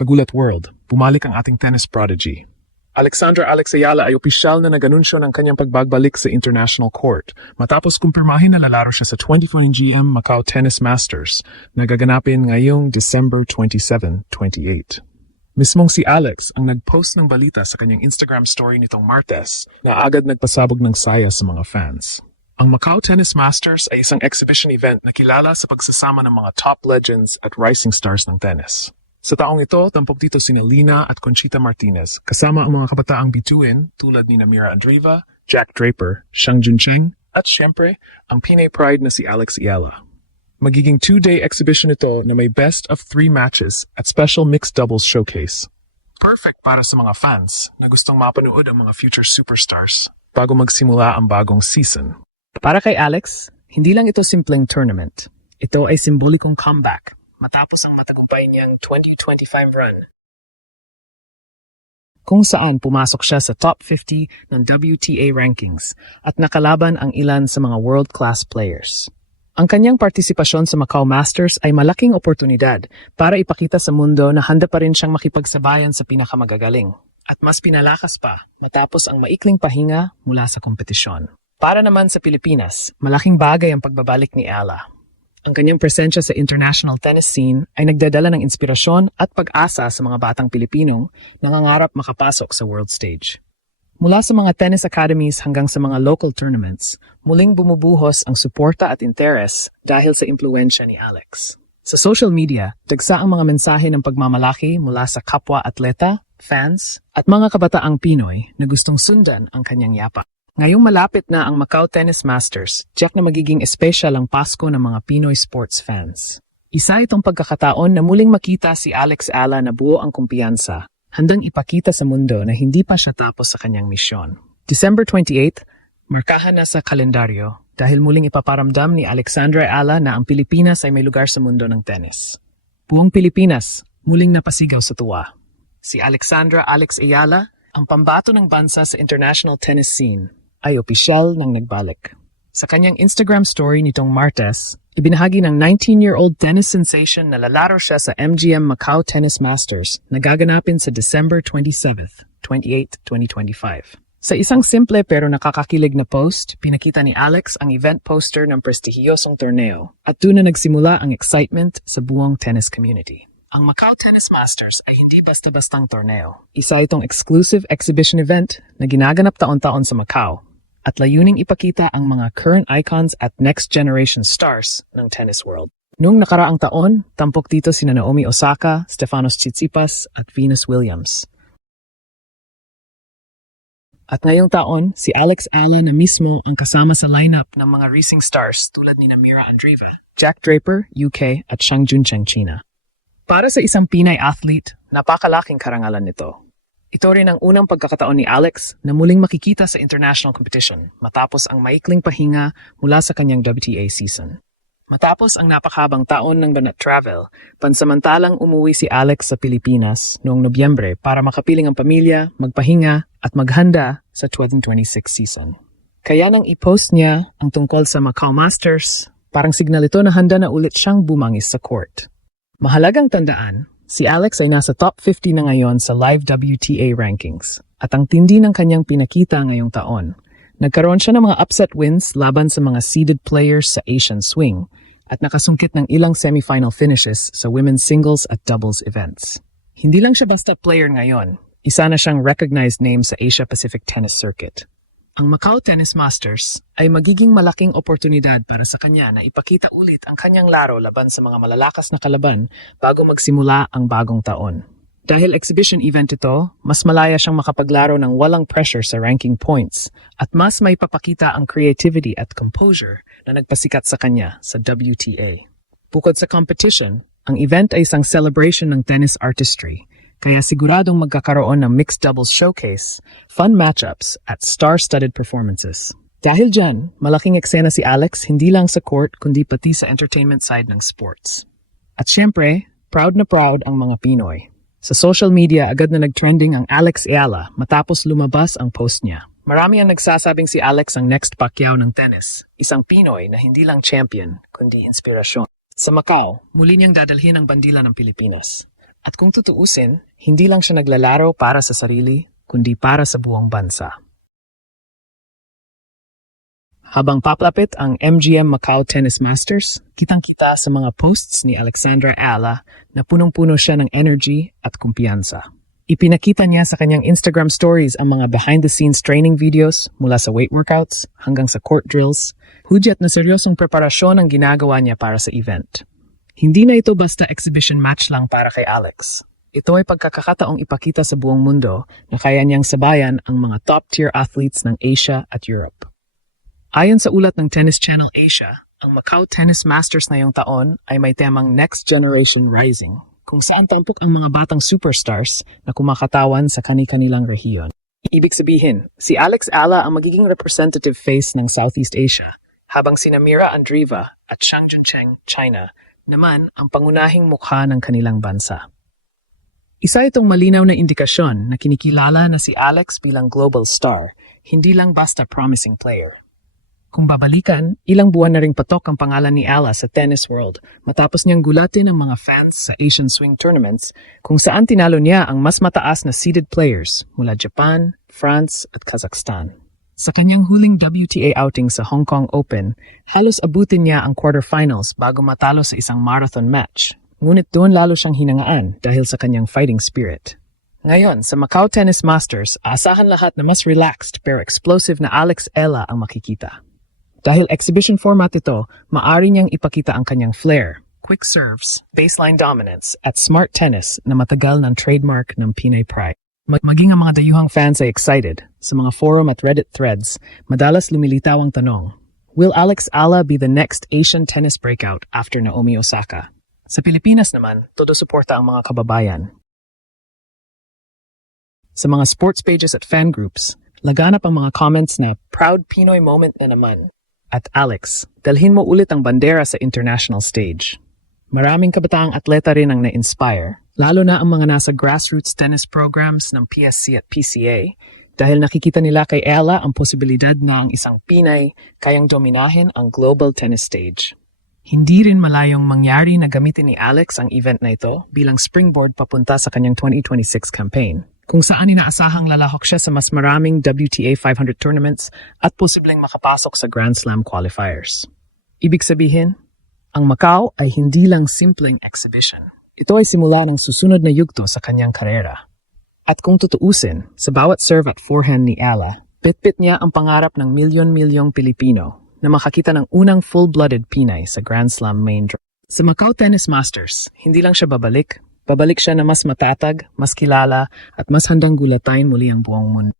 Kagulat World, bumalik ang ating tennis prodigy. Alexandra Alex Ayala ay opisyal na nag-anunsyo ng kanyang pagbabalik sa international court matapos kumpirmahin na lalaro siya sa 2014 GM Macau Tennis Masters na gaganapin ngayong December 27, 28. Mismong si Alex ang nag-post ng balita sa kanyang Instagram story nitong Martes na agad nagpasabog ng saya sa mga fans. Ang Macau Tennis Masters ay isang exhibition event na kilala sa pagsasama ng mga top legends at rising stars ng tennis. Sa taong ito, tampok dito sina Lina at Conchita Martinez, kasama ang mga kabataang bituin tulad ni Mira Andreeva, Jack Draper, Shang Juncheng, at syempre, ang Pinay Pride na si Alex Ayala. Magiging 2-day exhibition ito na may best of 3 matches at special mixed doubles showcase. Perfect para sa mga fans na gustong mapanood ang mga future superstars bago magsimula ang bagong season. Para kay Alex, hindi lang ito simpleng tournament. Ito ay simbolikong comeback matapos ang matagumpay niyang 2025 run, kung saan pumasok siya sa top 50 ng WTA rankings at nakalaban ang ilan sa mga world-class players. Ang kanyang partisipasyon sa Macau Masters ay malaking oportunidad para ipakita sa mundo na handa pa rin siyang makipagsabayan sa pinakamagagaling. At mas pinalakas pa matapos ang maikling pahinga mula sa kompetisyon. Para naman sa Pilipinas, malaking bagay ang pagbabalik ni Ayala. Ang kanyang presensya sa international tennis scene ay nagdadala ng inspirasyon at pag-asa sa mga batang Pilipinong nangangarap makapasok sa world stage. Mula sa mga tennis academies hanggang sa mga local tournaments, muling bumubuhos ang suporta at interes dahil sa impluwensya ni Alex. Sa social media, dagsa ang mga mensahe ng pagmamalaki mula sa kapwa-atleta, fans, at mga kabataang Pinoy na gustong sundan ang kanyang yapak. Ngayong malapit na ang Macau Tennis Masters, tiyak na magiging espesyal ang Pasko ng mga Pinoy sports fans. Isa itong pagkakataon na muling makita si Alex Ayala na buo ang kumpiyansa, handang ipakita sa mundo na hindi pa siya tapos sa kanyang misyon. December 28, markahan na sa kalendaryo dahil muling ipaparamdam ni Alexandra Ayala na ang Pilipinas ay may lugar sa mundo ng tennis. Buong Pilipinas, muling napasigaw sa tuwa. Si Alexandra Alex Ayala, ang pambato ng bansa sa international tennis scene, ay opisyal ng nagbalik. Sa kanyang Instagram story nitong Martes, ibinahagi ng 19-year-old tennis sensation na lalaro siya sa MGM Macau Tennis Masters na gaganapin sa December 27, 28, 2025. Sa isang simple pero nakakakilig na post, pinakita ni Alex ang event poster ng prestihiyosong torneo at doon na nagsimula ang excitement sa buong tennis community. Ang Macau Tennis Masters ay hindi basta-bastang torneo. Isa itong exclusive exhibition event na ginaganap taon-taon sa Macau at layuning ipakita ang mga current icons at next-generation stars ng tennis world. Noong nakaraang taon, tampok dito sina Naomi Osaka, Stefanos Tsitsipas at Venus Williams. At ngayong taon, si Alex Ayala na mismo ang kasama sa lineup ng mga rising stars tulad ni Mira Andreeva, Jack Draper, UK at Shang Juncheng, China. Para sa isang Pinay athlete, napakalaking karangalan nito. Ito rin ang unang pagkakataon ni Alex na muling makikita sa international competition matapos ang maikling pahinga mula sa kanyang WTA season. Matapos ang napakabang taon ng banat travel, pansamantalang umuwi si Alex sa Pilipinas noong Nobyembre para makapiling ang pamilya, magpahinga at maghanda sa 2026 season. Kaya nang i-post niya ang tungkol sa Macau Masters, parang signal ito na handa na ulit siyang bumangis sa court. Mahalagang tandaan, si Alex ay nasa top 50 na ngayon sa live WTA rankings at ang tindi ng kanyang pinakita ngayong taon. Nagkaroon siya ng mga upset wins laban sa mga seeded players sa Asian Swing at nakasungkit ng ilang semifinal finishes sa women's singles at doubles events. Hindi lang siya basta player ngayon, isa na siyang recognized name sa Asia-Pacific Tennis Circuit. Ang Macau Tennis Masters ay magiging malaking oportunidad para sa kanya na ipakita ulit ang kanyang laro laban sa mga malalakas na kalaban bago magsimula ang bagong taon. Dahil exhibition event ito, mas malaya siyang makapaglaro ng walang pressure sa ranking points at mas may papakita ang creativity at composure na nagpasikat sa kanya sa WTA. Bukod sa competition, ang event ay isang celebration ng tennis artistry. Kaya siguradong magkakaroon ng mixed doubles showcase, fun matchups, at star-studded performances. Dahil dyan, malaking eksena si Alex hindi lang sa court kundi pati sa entertainment side ng sports. At syempre, proud na proud ang mga Pinoy. Sa social media, agad na nag-trending ang Alex Ayala matapos lumabas ang post niya. Marami ang nagsasabing si Alex ang next Pacquiao ng tennis, isang Pinoy na hindi lang champion kundi inspirasyon. Sa Macau, muli niyang dadalhin ang bandila ng Pilipinas. At kung tutuusin, hindi lang siya naglalaro para sa sarili, kundi para sa buong bansa. Habang papalapit ang MGM Macau Tennis Masters, kitang-kita sa mga posts ni Alexandra Ayala na punong-puno siya ng energy at kumpiyansa. Ipinakita niya sa kanyang Instagram stories ang mga behind-the-scenes training videos mula sa weight workouts hanggang sa court drills, hudyat na seryosong preparasyon ang ginagawa niya para sa event. Hindi na ito basta exhibition match lang para kay Alex. Ito ay pagkakataong ipakita sa buong mundo na kaya niyang sabayan ang mga top-tier athletes ng Asia at Europe. Ayon sa ulat ng Tennis Channel Asia, ang Macau Tennis Masters ngayong taon ay may temang Next Generation Rising, kung saan tampok ang mga batang superstars na kumakatawan sa kani-kanilang rehiyon. Ibig sabihin, si Alex Ayala ang magiging representative face ng Southeast Asia, habang sina Mira Andreeva at Zhang Juncheng, China, naman ang pangunahing mukha ng kanilang bansa. Isa itong malinaw na indikasyon na kinikilala na si Alex bilang global star, hindi lang basta promising player. Kung babalikan, ilang buwan na ring patok ang pangalan ni Ayala sa tennis world matapos niyang gulatin ang mga fans sa Asian Swing Tournaments kung saan tinalo niya ang mas mataas na seeded players mula Japan, France at Kazakhstan. Sa kanyang huling WTA outing sa Hong Kong Open, halos abutin niya ang quarterfinals bago matalo sa isang marathon match. Ngunit doon lalo siyang hinangaan dahil sa kanyang fighting spirit. Ngayon, sa Macau Tennis Masters, asahan lahat na mas relaxed pero explosive na Alex Ayala ang makikita. Dahil exhibition format ito, maari niyang ipakita ang kanyang flair, quick serves, baseline dominance, at smart tennis na matagal ng trademark ng Pinay Pride. Maging ang mga dayuhang fans ay excited. Sa mga forum at Reddit threads, madalas lumilitaw ang tanong, will Alex Ayala be the next Asian tennis breakout after Naomi Osaka? Sa Pilipinas naman, todo suporta ang mga kababayan. Sa mga sports pages at fan groups, laganap ang mga comments na proud Pinoy moment na naman. At Alex, dalhin mo ulit ang bandera sa international stage. Maraming kabataang atleta rin ang na-inspire, lalo na ang mga nasa grassroots tennis programs ng PSC at PCA, dahil nakikita nila kay Ayala ang posibilidad na ang isang Pinay kayang dominahin ang global tennis stage. Hindi rin malayong mangyari na gamitin ni Alex ang event na ito bilang springboard papunta sa kanyang 2026 campaign, kung saan inaasahang lalahok siya sa mas maraming WTA 500 tournaments at posibleng makapasok sa Grand Slam qualifiers. Ibig sabihin, ang Macau ay hindi lang simpleng exhibition. Ito ay simula ng susunod na yugto sa kanyang karera. At kung tutuusin, sa bawat serve at forehand ni Ayala, bitbit niya ang pangarap ng milyon-milyong Pilipino na makakita ng unang full-blooded Pinay sa Grand Slam main draw. Sa Macau Tennis Masters, hindi lang siya babalik siya na mas matatag, mas kilala, at mas handang gulatain muli ang buong mundo.